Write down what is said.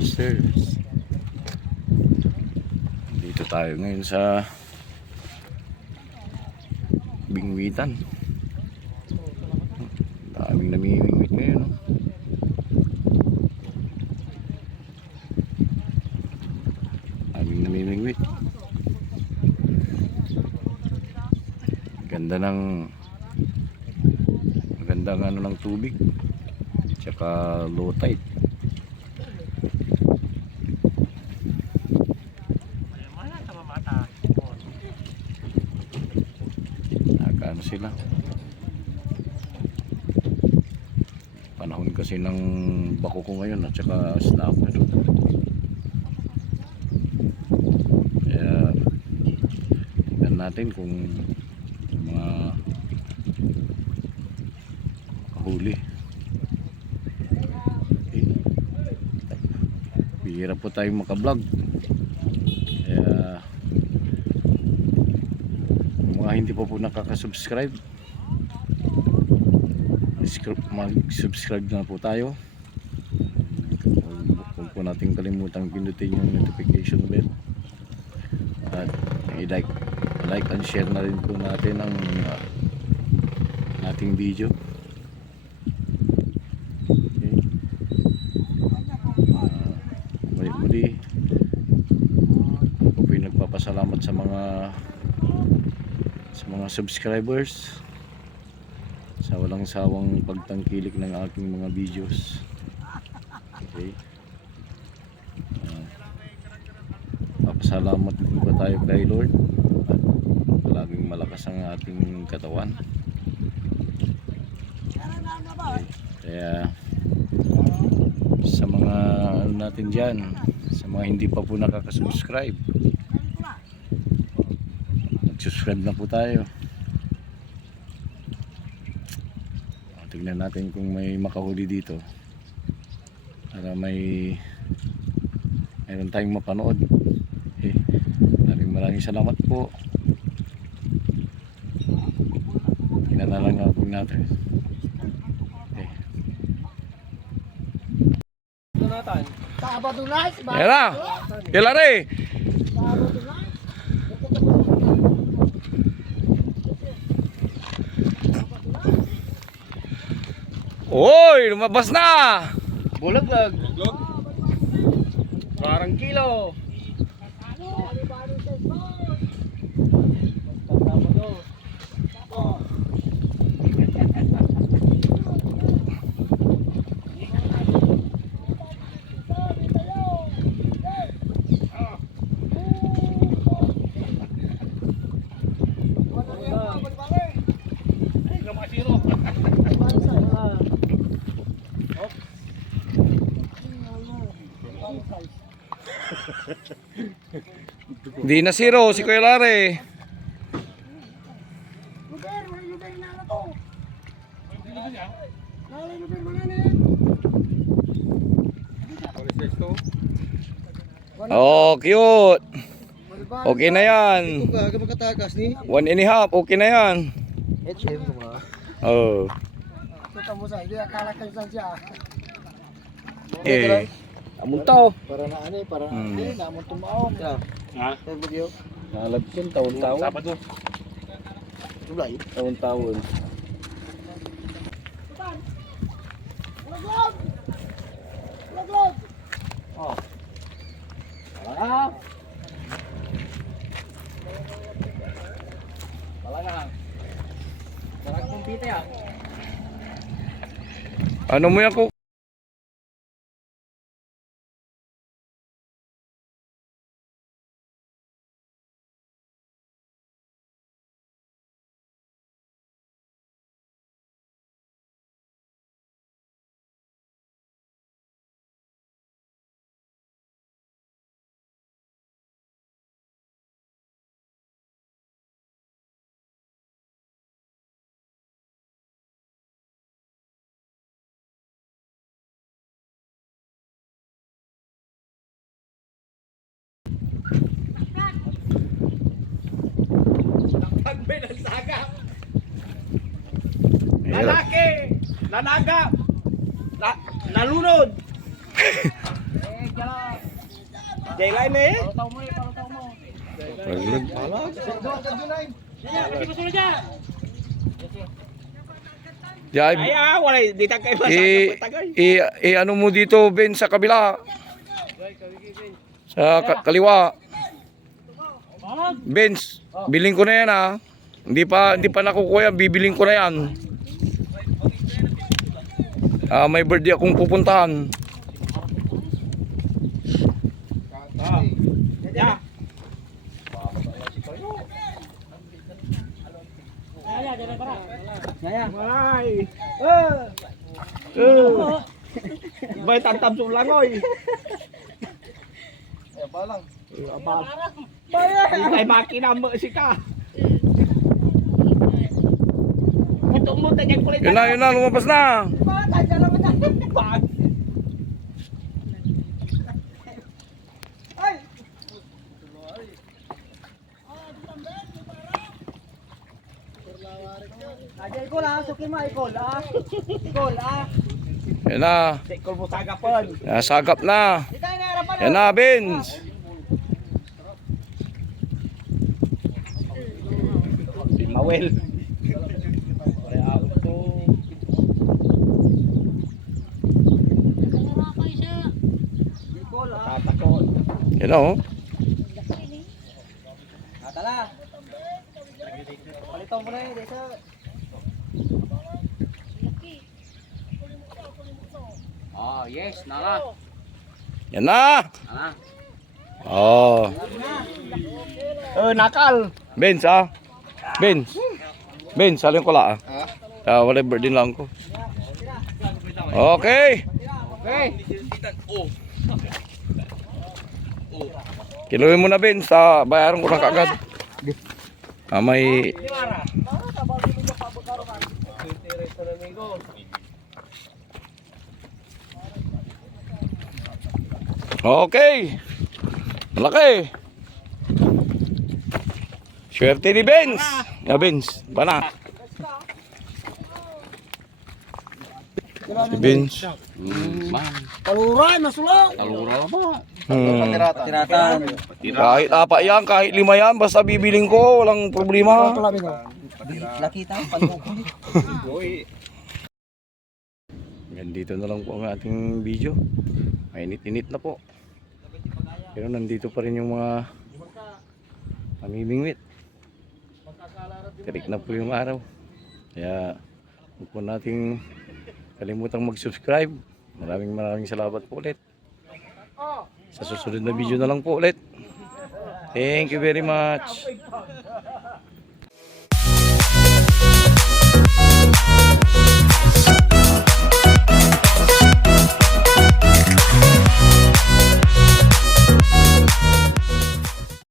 Masters. Dito tayo ngayon sa Bingwitan. Daming namimingwit ngayon, no? Daming namimingwit. Ganda ng magandang ano ng tubig. Tsaka low tide. Nakakaano sila. Panahon kasi ng bako ko ngayon at saka snapper. Kaya tignan natin kung mga kahuli. Bihira po tayong makablog. Kaya mga hindi pa po nakaka-subscribe, mag-subscribe na po tayo. Huwag po natin kalimutang pindutin yung notification bell at i-like and share na rin po natin ang ating video. Muli ako po yung nagpapasalamat sa mga subscribers sa walang sawang pagtangkilik ng aking mga videos. Okay, papasalamat po pa tayo kay Lord at palaging malakas ang ating katawan. Okay, kaya sa mga ano natin dyan, sa mga hindi pa po nakaka-subscribe, mag-subscribe na po tayo. Tignan natin kung may makahuli dito para mayroon tayong mapanood. Maraming salamat po. Tignan na lang po natin. Yan na, Kilare. Oy, lumabas na. Bulaglag. Parang kilo. Di na zero si Kuya Lare. Oh, cute. Okay na yan. 1.5, okay na yan. Oh. Eh. Amuntaw. Para na ani, para na amon tumaong. Ha? Sa video. Nalagsun taon-taon. Sabado. Tulay. Taon-taon. Laglog. Oh. Wala. Wala na. Sarap kumpite ah. Ano mo yan ko? Tagbay ng saga. Ayan. Lalaki, nanaga, nalunod. Dayline eh. Raglag. Jay, Ay, wala. Di ta kayo ano mo dito, Ben, sa kabila. Sa kaliwa. Benz, biling ko na yan ha. Hindi pa nakukuha, bibiling ko na yan. May birthday akong pupuntahan. Ay. Bay tantam sulang oy. Balang. Bay makina mo si ka. Ito mo tanyag kulit. Yun na, lumabas na. Ikol ah, suki mo ikol ah. Ikol ah. Yan na. Ikol mo sagapon. Sagap na. Yan na, Benz. Si Mawel. Ikol ah. Tatakot. Yan na oh. Atala. Palitong mo na yun, dito. Oh, yes, nala. Yan na. Nala. Oh. Nakal. Benz ah. Benz. Benz, salin ko la ah. Wala birthday lang ko. Okay. Okay. Kiluhin mo na, Benz. Bayaran ko na kagad. May... Okay. Malaki. Swerte ni Benz. Benz. Bana. Si Benz. Kalura, masulo. Hmm. Tiratan. Kahit apa yan, kahit 5 yan, basta bibiling ko, walang problema. Nakita ang panukuli. Dito na lang po ang ating video. Mainit-init na po. Pero nandito pa rin yung mga mamimingwit. Tirik na po yung araw. Kaya huwag po nating kalimutang mag-subscribe. Maraming salamat po ulit. Sa susunod na video na lang po ulit. Thank you very much.